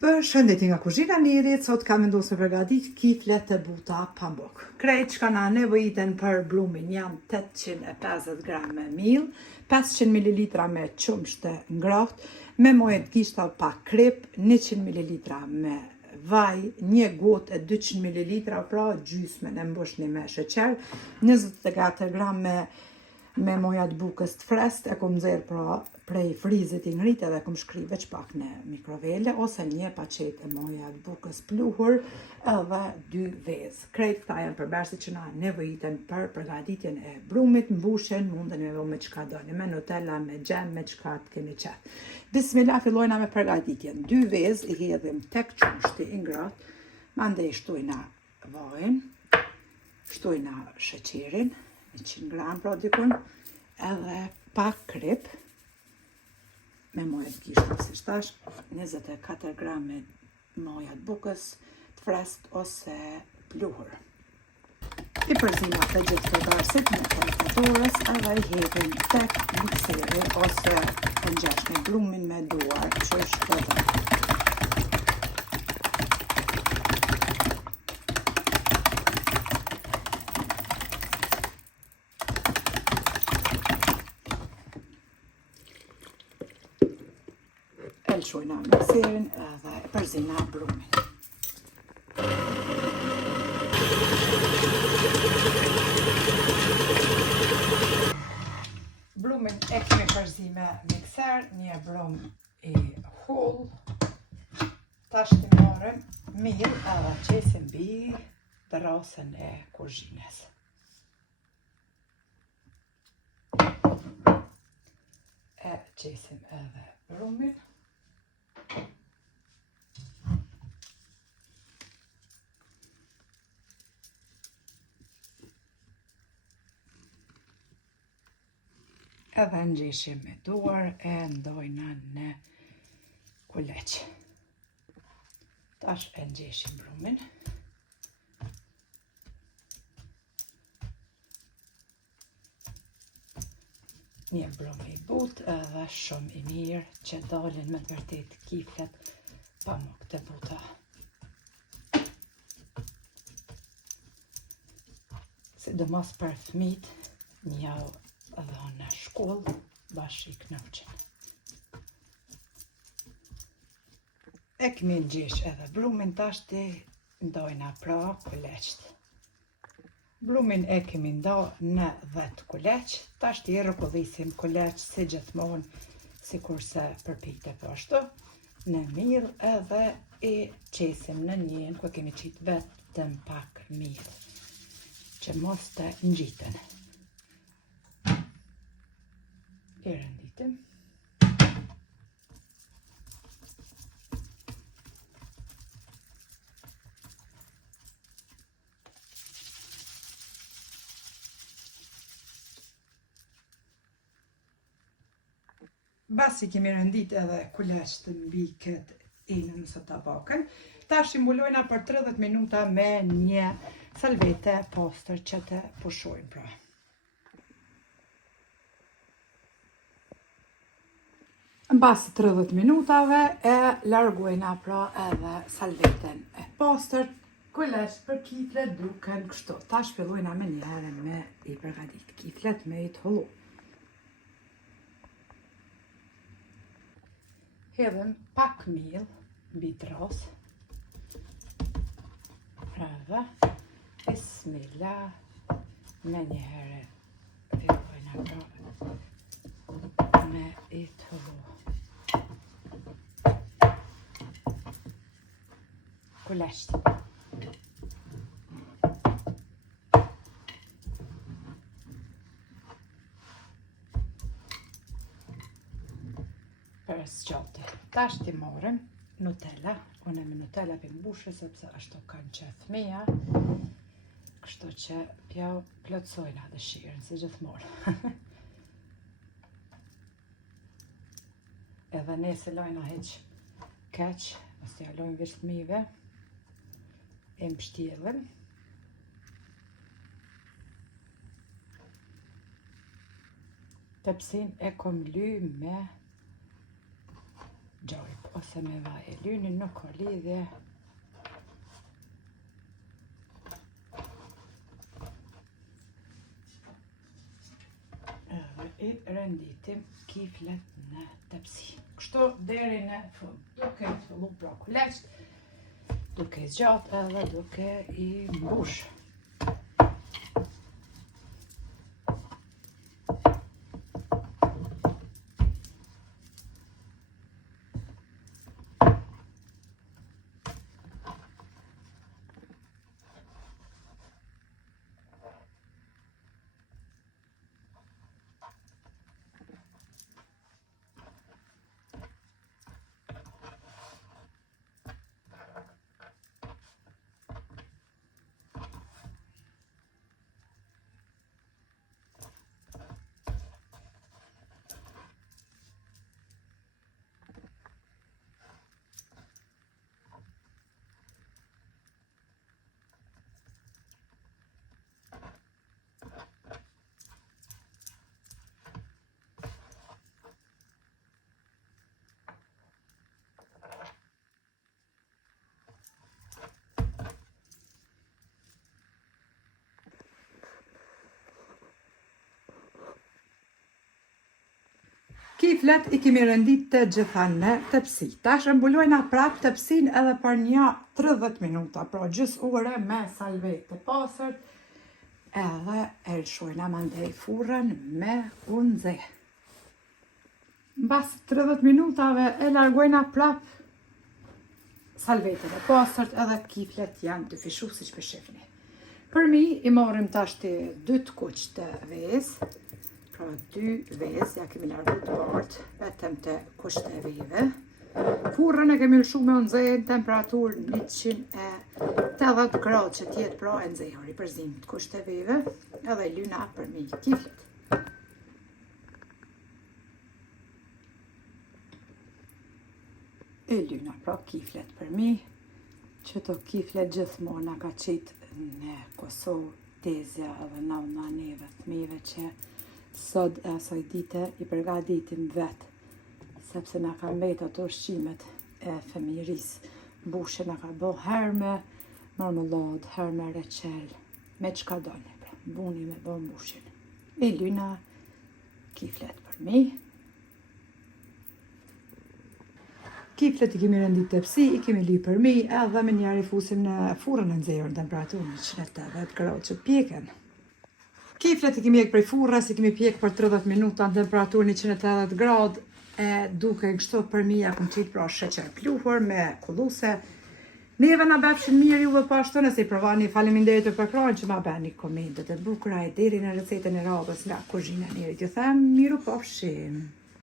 Për shëndetin nga kuzhina Lirit, sot kam vendosur me përgatit kifle të buta pambok. Krejt që na nevojiten për blumin janë 850 gram me miell, 500 ml me qumësht të ngrohtë, me moje të gishta pa krip, 100 ml me vaj, 1 gotë e 200 ml, pra gjysmën e mbushni me sheqer, 24 gram me moja të bukës të frest, e kom nxerr pra prej frizit i ngrit edhe kom shkri veç pak në mikrovele, ose 1 paqet e moja të bukës pluhur edhe 2 vezë. Krejt këta janë përberësit që na nevojiten për përgatitjen e brumit, mbushen, munden me me çka doni, me Nutella, me gjem, me çka të keni qef. Bismillah, fillojna me përgatitjen. 2 vezë i hedhim tek qumshti i ngrohtë, mandej shtojna vajin, shtojna sheqerin, 100 gram pra dikun, edhe pak krip, me moja të gishta si shtash, 24 gram me moja të bukës të frest ose pluhur. I përzim atë gjithë të darsit me temperaturës edhe i hedhim tek mikseri ose të ngjesh me blumin me duar, që është edhe. Elshojna mikserin edhe përzina brumin. Brumin e kemi përzi me mikser, një brum i hull. Tash të marrim miell edhe qesim mbi terrasën e kuzhinës. E qesim edhe brumin. Edhe ngjeshim me duar e ndojna në kuleq. Tash e ngjeshim brumin. Një brum i butë edhe shumë i mirë që dalin me të vërtet kiflet pamuk të buta. Sidomos për fëmijët, njau edhe në shkollë bashkë i knaqen. E kemi ngjesh edhe brumin, tash të ndojna pra kuleqt. Brumin e kemi ndo në 10 kuleq, tash të rrëkullisim kuleq si gjithmonë, si kurse përpite pashtu, në miell edhe i qesim në njën, ku kemi qitë vetëm pak miell, që mos të ngjiten. I rënditim. Basi kemi rëndit edhe kuleq të mbi këtë inën së tabakën, tash i mbulojna për 30 minuta me një salvete pastër që të pushojnë pra. Mbas 30 minutave e largojna pra edhe salveten e pastër, kuleq për kiflet duken kështu. Tash fillojna me njëherë me i përgatit kiflet me i të hollu. Hedhëm pak miell mbi tras. Edhe bismillah, me njëherë fillojna pra me i të hollu. Kuleqt. Për sqatë. Tash t'i marrim Nutella. Unë me Nutella për mbushë, sepse ashtu kanë qef fëmija. Kështu që pjau plotësojna dëshirën, si gjithmonë. Edhe ne se lojna heq keq, ose ja lojnë veç fëmijëve, e mbështjellën. Tepsin e kom ly me gjojp ose me vaj e lynin, nuk ka lidhje. Edhe i renditim kiflet në tepsi. Kështu deri në fund, duke i fillu pra kuleqt, duke i zgjat edhe duke i mbush. Kiflet i kemi rendit të gjitha në tepsi. Tash mbulojna prap tepsin edhe për një 30 minuta, pra gjys ore me salvetë të pastërt, edhe e lshojna mandej furrën me unze. Mbas 30 minutave e largojna prap salvetën e pastërt edhe kiflet janë të fishu siç po shihni. Për mi i morëm tash të 2 kuq të vezë. Pra 2 vezë, ja kemi largu të bartë, vetëm të kusht e veve. Furrën e kemi lshu me nxehtë në temperaturë 180 gradë që tjetë pra e nxehur i përzim të kusht e veve, edhe lyna për mi kiflet. E lyna pra kiflet për mi, që to kiflet gjithmonë ka qitë në Kosovë, tezja edhe navna neve të mive që sot e asaj dite i përgatitim vetë, sepse na ka mbet ato ushqimet e fëmijërisë. Mbushje na ka bë herë me marmeladë, herë me reçel, me çka doni, pra, buni me bë mbushjen. E lyna kiflet për mi. Kiflet i kemi rendit tepsi, i kemi li për mi, edhe me njerë i fusim në furrën e nxehur në temperaturë 180 gradë që pjeken. Kiflet i kemi jek prej furrës, i kemi pjek për 30 minuta në temperaturë 180 gradë, e duke kështu për mi ja kom qitë pra sheqer pluhur me kulluse. Neve na befshin mirë juve po ashtu, nëse i provani, faleminderit për ekranin që ma bani komentet e bukura e deri në recetën e radhës nga kuzhina e njerit. Ju them miru pafshim.